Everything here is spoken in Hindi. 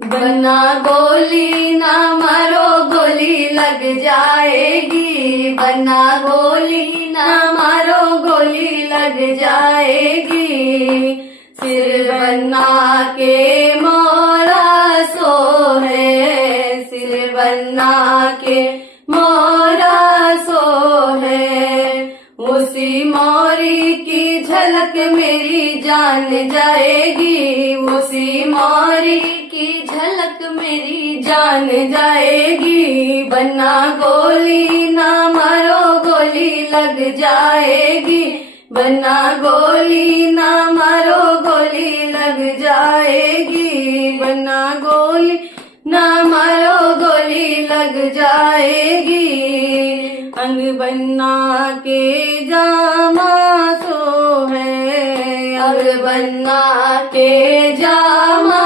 बन्ना गोली ना मारो गोली लग जाएगी, बन्ना गोली ना मारो गोली लग जाएगी। सिर बन्ना के मोरा सो है, सिर बन्ना के मोरा सो है। उसी मोरी की झलक मेरी जान जाएगी, उसी मोरी की झलक मेरी जान जाएगी। बन्ना गोली ना मारो गोली लग जाएगी, बन्ना गोली ना मारो गोली लग जाएगी, बन्ना गोली ना मारो गोली लग जाएगी। अंग बन्ना के जामा सो है, अंग बन्ना के जामा